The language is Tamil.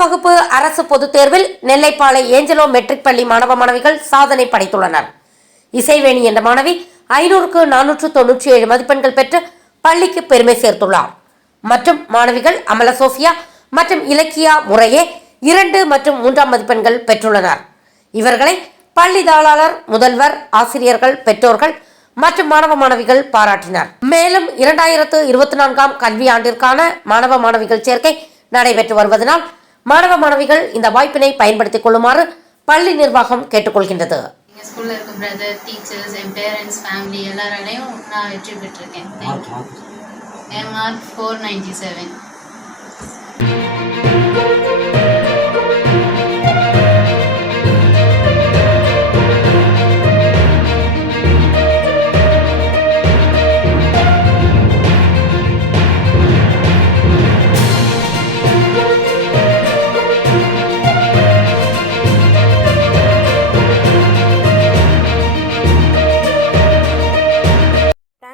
வகுப்பு அரசு பொதுத் தேர்வில் நெல்லைப்பாளை ஏஞ்சலோ மெட்ரிக் பள்ளி மாணவ மாணவிகள் சாதனை படைத்துள்ளனர். இசைவேணி என்ற மாணவி ஐநூறுக்கு நானூற்று தொன்னூற்றி ஏழு மதிப்பெண்கள் பெற்று பள்ளிக்கு பெருமை சேர்த்துள்ளார். மற்றும் மாணவிகள் அமல சோஃபியா மற்றும் இலக்கியா முறையே இரண்டு மற்றும் மூன்றாம் மதிப்பெண்கள் பெற்றுள்ளனர். இவர்களை பள்ளி தாளாளர் முதல்வர் ஆசிரியர்கள் பெற்றோர்கள் மற்றும் மாணவ மாணவிகள் பாராட்டினர். மேலும் இரண்டாயிரத்து இருபத்தி நான்காம் கல்வி ஆண்டிற்கான மாணவ மாணவிகள் சேர்க்கை நடைபெற்று வருவதனால் மாணவ மாணவிகள் இந்த வாய்ப்பினை பயன்படுத்திக் கொள்ளுமாறு பள்ளி நிர்வாகம் கேட்டுக்கொள்கின்றது. எங்கள் ஸ்கூலில் இருக்க பிரதர் டீச்சர்ஸ் என் பேரண்ட்ஸ் ஃபேமிலி எல்லாராலையும் நான் வெற்றி பெற்றிருக்கேன். என் mark four ninety seven